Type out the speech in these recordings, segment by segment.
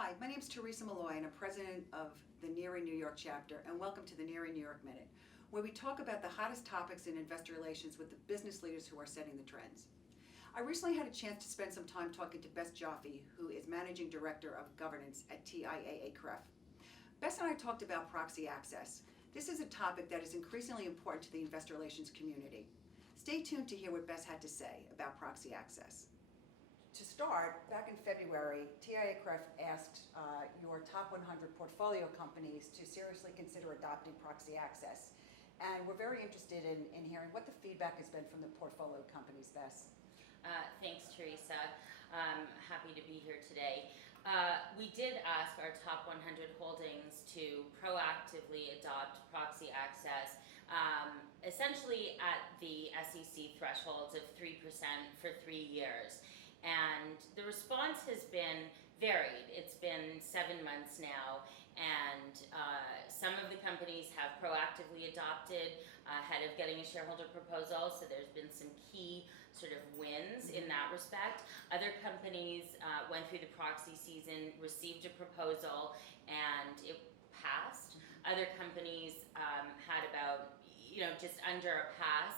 Hi, my name is Theresa Molloy and I'm president of the NIRI New York chapter, and welcome to the NIRI New York Minute, where we talk about the hottest topics in investor relations with the business leaders who are setting the trends. I recently had a chance to spend some time talking to Bess Joffe, who is Managing Director of Governance at TIAA-CREF. Bess and I talked about proxy access. This is a topic that is increasingly important to the investor relations community. Stay tuned to hear what Bess had to say about proxy access. To start, back in February, TIAA-CREF asked your top 100 portfolio companies to seriously consider adopting proxy access. And we're very interested in hearing what the feedback has been from the portfolio companies, Bess. Thanks, Theresa. Happy to be here today. We did ask our top 100 holdings to proactively adopt proxy access, essentially at the SEC thresholds of 3% for 3 years. And the response has been varied. It's been 7 months now, and some of the companies have proactively adopted ahead of getting a shareholder proposal, so there's been some key sort of wins in that respect. Other companies went through the proxy season, received a proposal, and it passed. Other companies had about, just under a pass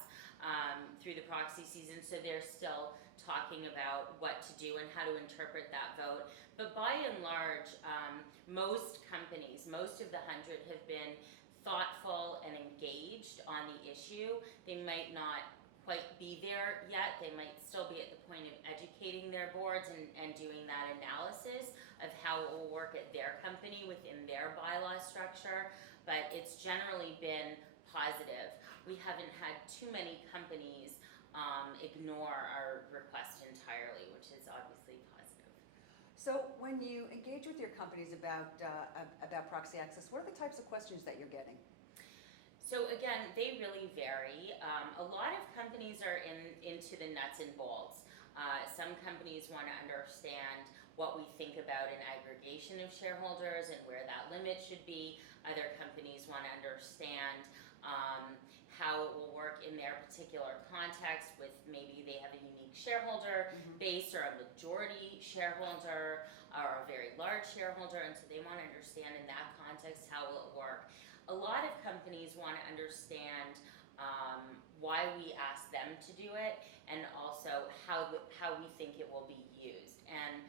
through the proxy season, so they're still talking about what to do and how to interpret that vote. But by and large, most companies, most of the 100, have been thoughtful and engaged on the issue. They might not quite be there yet. They might still be at the point of educating their boards and doing that analysis of how it will work at their company within their bylaw structure, but it's generally been positive. We haven't had too many companies ignore our request entirely, which is obviously positive. So when you engage with your companies about proxy access, what are the types of questions that you're getting? So again, they really vary. A lot of companies are into the nuts and bolts. Some companies want to understand what we think about an aggregation of shareholders and where that limit should be. Other companies want to understand how it will work in their particular context, with maybe they have a unique shareholder base or a majority shareholder or a very large shareholder, and so they want to understand in that context how will it work. A lot of companies want to understand why we ask them to do it, and also how we think it will be used. And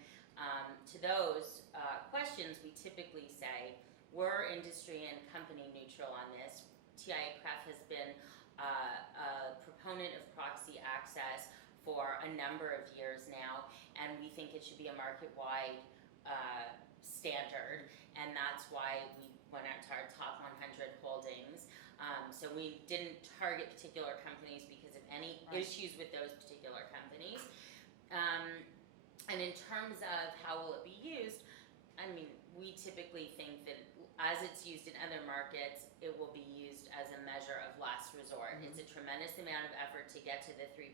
to those questions, we typically say, we're industry and company neutral on this. TIAA-CREF has been a proponent of proxy access for a number of years now, and we think it should be a market-wide standard, and that's why we went out to our top 100 holdings. So we didn't target particular companies because of any issues with those particular companies. And in terms of how will it be used, I mean, we typically think that as it's used in other markets, it will be used as a measure of last resort. It's a tremendous amount of effort to get to the 3%.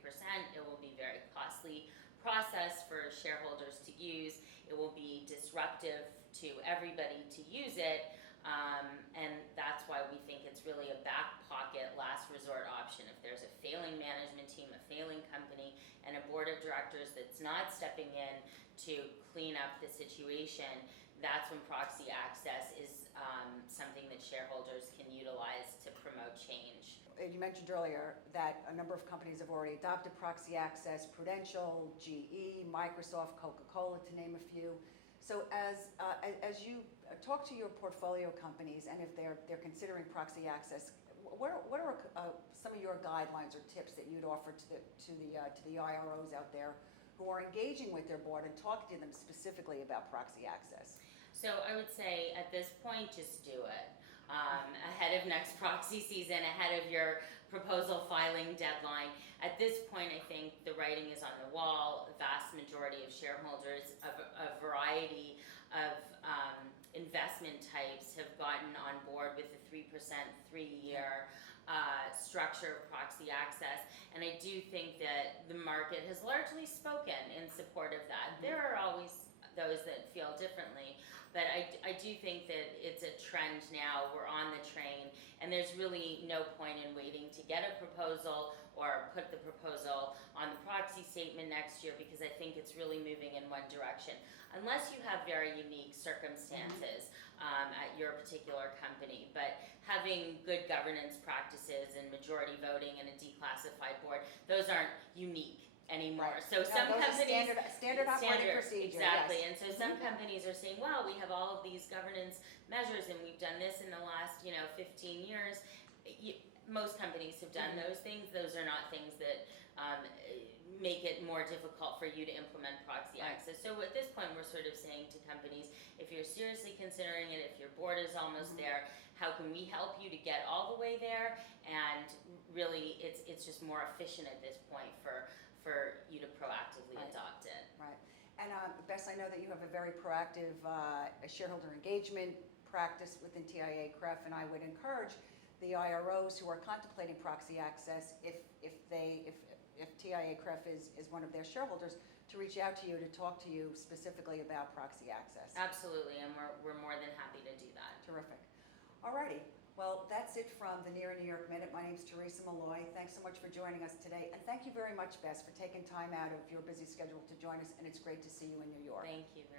It will be very costly process for shareholders to use. It will be disruptive to everybody to use it, and that's why we think it's really a back pocket last resort option. If there's a failing management team, a failing company, and a board of directors that's not stepping in to clean up the situation, that's when proxy access is something that shareholders can utilize to promote change. You mentioned earlier that a number of companies have already adopted proxy access: Prudential, GE, Microsoft, Coca-Cola, to name a few. So as you talk to your portfolio companies, and if they're considering proxy access, what are some of your guidelines or tips that you'd offer to the IROs out there who are engaging with their board and talking to them specifically about proxy access? So I would say at this point, just do it. Ahead of next proxy season, ahead of your proposal filing deadline. At this point, I think the writing is on the wall. The vast majority of shareholders of a variety of investment types have gotten on board with the 3% 3-year structure of proxy access. And I do think that the market has largely spoken in support of that. There are always those that feel differently, But I do think that it's a trend now, we're on the train, and there's really no point in waiting to get a proposal or put the proposal on the proxy statement next year, because I think it's really moving in one direction. Unless you have very unique circumstances at your particular company, but having good governance practices and majority voting and a declassified board, those aren't unique anymore. Right. So No, some those are companies standard operating procedure. exactly, Yes. and so some companies are saying, well, we have all of these governance measures and we've done this in the last 15 years. Most companies have done those things. Those are not things that make it more difficult for you to implement proxy access. So at this point, we're sort of saying to companies, if you're seriously considering it, if your board is almost there, how can we help you to get all the way there? And really, it's just more efficient at this point for you to proactively adopt it. Right. And Bess, I know that you have a very proactive shareholder engagement practice within TIAA-CREF, and I would encourage the IROs who are contemplating proxy access, if TIAA-CREF is one of their shareholders, to reach out to you to talk to you specifically about proxy access. Absolutely, and we're more than happy to do that. Terrific. Alrighty. Well, that's it from the NIRI New York Minute. My name is Theresa Molloy. Thanks so much for joining us today. And thank you very much, Bess, for taking time out of your busy schedule to join us. And it's great to see you in New York. Thank you very much.